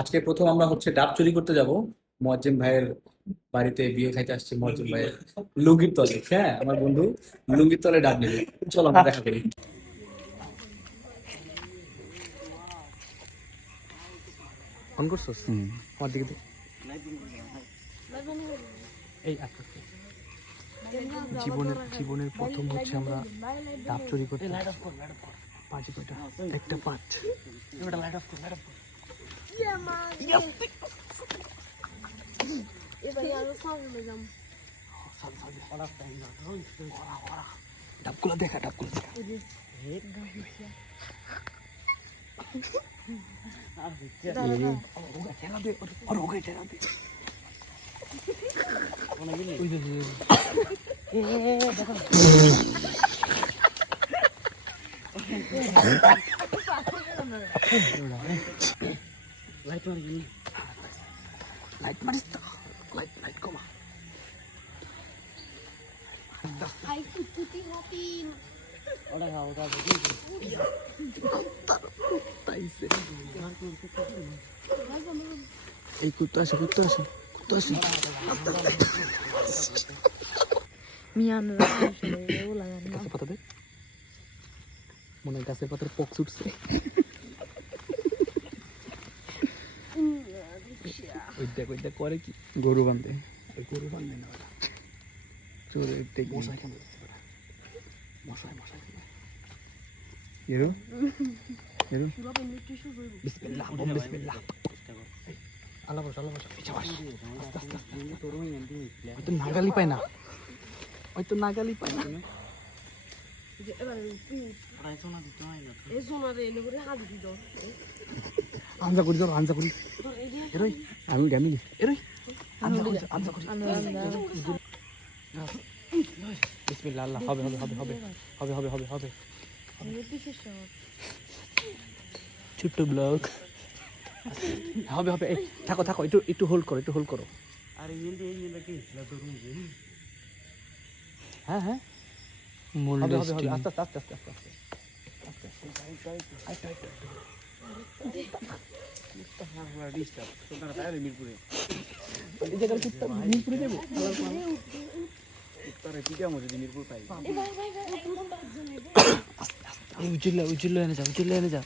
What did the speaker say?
আজকে প্রথম আমরা হচ্ছে ডাব চুরি করতে যাব মোয়াজ্জেম ভাইয়ের বাড়িতে। বিয়ে খাইতে আসছে মোয়াজ্জেম ভাইয়ের লুঙ্গির তলে। হ্যাঁ, আমার বন্ধু লুঙ্গির তলে ডাব নেবে। চলো আমরা দেখা করি। অন করছস আমার দিকে দে। এই আস্তে আস্তে। জীবনের জীবনের প্রথম হচ্ছে আমরা ডাব চুরি করতে। পাঁচ কয়টা? একটা পাঁচ। এবারে লাইট অফ কর, লাইট অফ কর। ডাবগুলো দেখা, ডাবগুলো দেখা। লাইট মারিস তো, লাইট লাইট কমা। Ay, tuti natin. এই কুত্তা আসে, কুত্তা আসে, কুত্তা আসে। Miyan na wala na. গাছের পাতা দে, মনে হয় গাছের পাতার পোক ছুটছে। ওই দেখ করে কি, গরু বান্ধে। ওই গরু বান্ধে না, চোরের টেকনিক। মশাই কেমন মশাই মশাই এরো এরো। বিসমিল্লাহ, ওম বিসমিল্লাহ। আল্লাহ বস, আল্লাহ বস। পিছা বস, আস্তে আস্তে আস্তে। হয়তো নাগালি পায় না, হয়তো নাগালি পায় না। আনজা করি ধর, আনজা করি। এরই আমি গামি এরই আনজা করি, আনজা করি। বিসমিল্লাহ, আল্লাহ। হবে হবে হবে হবে হবে হবে হবে হবে। ছোট্ট ব্লক হবে হবে। এই থাকো থাকো, একটু একটু হোল্ড করো, একটু হোল্ড করো। হ্যাঁ হ্যাঁ, হবে হবে হবে। আস্তে আস্তে আস্তে আস্তে আস্তে আস্তে আস্তে। এই জায়গার কুত্তা মিরপুরে দেবো। উজ্জ্বল এনে যা, উজ্জ্বল এনে যা।